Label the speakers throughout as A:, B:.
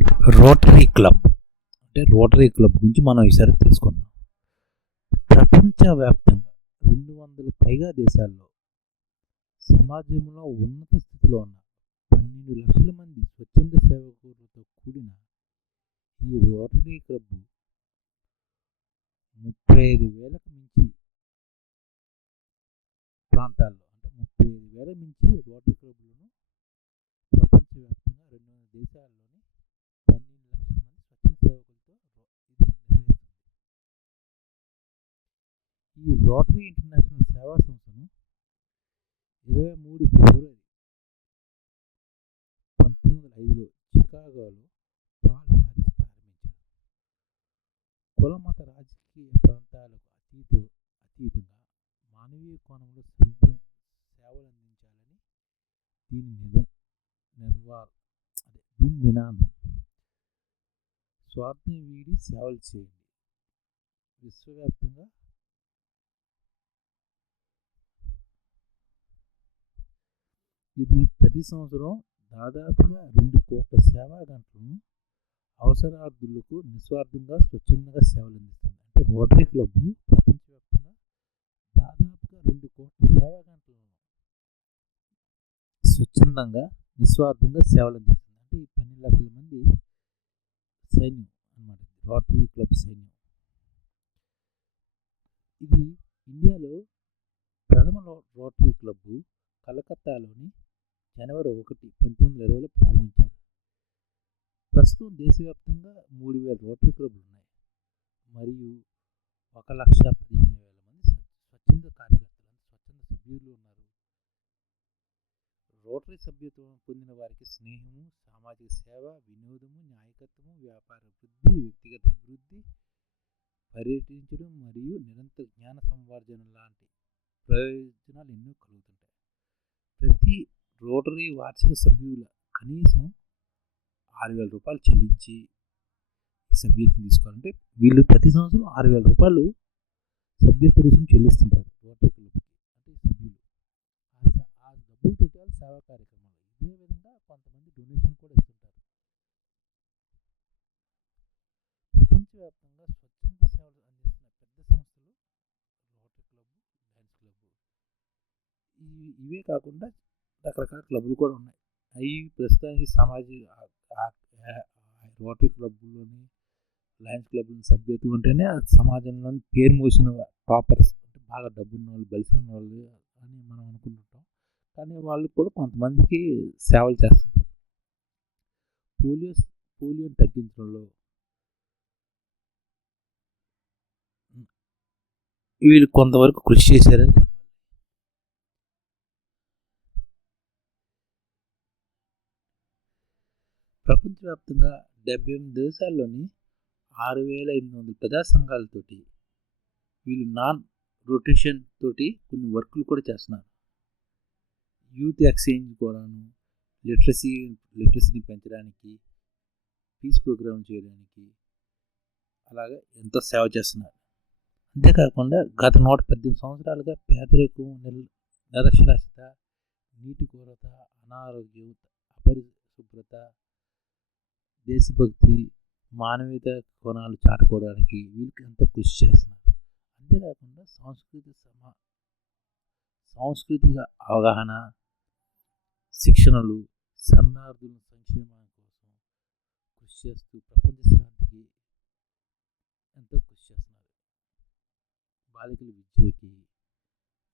A: Rotary club. అంటే rotary club గురించి మనం ఈసారి తెలుసుకుందాం. ప్రపంచవ్యాప్తంగా రెండు వందల పైగా దేశాల్లో సమాజంలో ఉన్నత స్థితిలో ఉన్న పన్నెండు లక్షల మంది స్వచ్ఛంద సేవకులతో కూడిన ఈ రోటరీ క్లబ్ ముప్పై ఐదు వేలకు మించి ప్రాంతాల్లో అంటే ముప్పై ఐదు వేల మించి రోటరీ క్లబ్లను ప్రపంచవ్యాప్తంగా రెండు వందల దేశాల్లో పన్నెండు లక్షల మంది స్వచ్ఛంద సేవకులతో రో- ఇది నిర్వహిస్తుంది ఈ రోటరీ ఇంటర్నేషనల్ సేవా సంస్థను ఇరవై మూడు ఫిబ్రవరి పంతొమ్మిది వందల ఐదులో చికాగోలో పాల్ హారిస్ ప్రారంభించారు. కుల మత రాజకీయ ప్రాంతాలకు అతీత అతీతంగా మానవీయ కోణంలో సభ్య సేవలు అందించాలని దీని నిద నిర్వా అదే దీని నినాదం. స్వార్థం వీడి సేవలు చేయండి. విశ్వవ్యాప్తంగా ఇది ప్రతి సంవత్సరం దాదాపుగా రెండు కోట్ల సేవా గంటలను అవసరార్థులకు నిస్వార్థంగా స్వచ్ఛందంగా సేవలు అందిస్తుంది. అంటే రోటరీ క్లబ్ ప్రపంచవ్యాప్తంగా దాదాపుగా రెండు కోట్ల సేవా గంటలను స్వచ్ఛందంగా నిస్వార్థంగా సేవలు అందిస్తుంది. అంటే ఈ పన్నెండు లక్షల మంది సైన్యం అన్నమాట రోటరీ క్లబ్ సైన్యం. ఇది ఇండియాలో ప్రథమ రోటరీ క్లబ్ కలకత్తాలోని జనవరి ఒకటి పంతొమ్మిది వందల ఇరవైలో ప్రారంభించారు. ప్రస్తుతం దేశవ్యాప్తంగా మూడు వేల రోటరీ క్లబ్లు ఉన్నాయి. మరియు ఒక లక్ష పదిహేను వేల మంది స్వచ్ఛంద కార్యకర్తలు స్వచ్ఛంద సభ్యులు ఉన్నారు. రోటరీ సభ్యత్వం పొందిన వారికి స్నేహము సామాజిక సేవ వినోదము నాయకత్వము వ్యాపార వృద్ధి వ్యక్తిగత అభివృద్ధి పర్యటించడం మరియు నిరంతర జ్ఞాన సంవర్ధన లాంటి ప్రయోజనాలు ఎన్నో కలుగుతుంటాయి. ప్రతి రోటరీ వార్షిక సభ్యుల కనీసం ఆరు వేల రూపాయలు చెల్లించి సభ్యత్వం తీసుకోవాలంటే వీళ్ళు ప్రతి సంవత్సరం ఆరు వేల రూపాయలు సభ్యత్వ రుసుము చెల్లిస్తుంటారు. రోటరీ క్లబ్కి అంటే సభ్యులు. ఆ డబ్బులు పెట్టాలి సేవా కార్యక్రమాలు. ఇదే విధంగా కొంతమంది డొనేషన్ కూడా ఇస్తుంటారు. ప్రపంచవ్యాప్తంగా స్వచ్ఛంద సేవలు అందిస్తున్న పెద్ద సంస్థలు రోటరీ క్లబ్ లయన్స్ క్లబ్ ఇవే కాకుండా రకరకాల క్లబ్లు కూడా ఉన్నాయి. అవి ప్రస్తుతానికి సామాజిక రోటరీ క్లబ్లోని లయన్స్ క్లబ్లోని సభ్యత్వం ఉంటేనే సమాజంలోని పేరు మోసిన టాపర్స్ అంటే బాగా డబ్బున్న వాళ్ళు బలిసిన వాళ్ళు అని మనం అనుకుంటుంటాం. కానీ వాళ్ళు కూడా కొంతమందికి సేవలు చేస్తుంటారు. పోలియో పోలియోని తగ్గించడంలో వీళ్ళు కొంతవరకు కృషి చేశారని ప్రపంచవ్యాప్తంగా డెబ్బై ఎనిమిది దేశాల్లోని ఆరు వేల ఎనిమిది వందల ప్రజా సంఘాలతోటి వీళ్ళు నాన్ రొటేషన్ తోటి కొన్ని వర్కులు కూడా చేస్తున్నారు. యూత్ ఎక్స్చేంజ్ కూడాను లిటరసీ లిటరసీని పెంచడానికి పీస్ ప్రోగ్రామ్ చేయడానికి అలాగే ఎంతో సేవ చేస్తున్నారు. అంతేకాకుండా గత నూట పద్దెనిమిది సంవత్సరాలుగా పేదరికం నిర్ నిరక్షరాస్యత నీటి కొరత అనారోగ్యం అపరిశుభ్రత దేశభక్తి మానవీయత కోణాలు చాటుకోవడానికి వీళ్ళకి ఎంతో కృషి చేస్తున్నారు. అంతేకాకుండా సాంస్కృతిక సమా సాంస్కృతిక అవగాహన శిక్షణలు శరణార్థుల సంక్షేమం కోసం కృషి చేస్తూ ప్రపంచ శాంతికి ఎంతో కృషి చేస్తున్నారు. బాలికల విద్యకి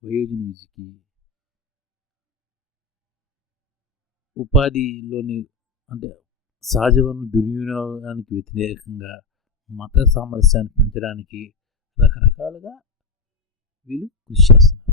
A: వయోజన విద్యకి ఉపాధిలోని అంటే సహజ వనరుల దుర్వినియోగానికి వ్యతిరేకంగా మత సామరస్యాన్ని పెంచడానికి రకరకాలుగా వీళ్ళు కృషి చేస్తున్నారు.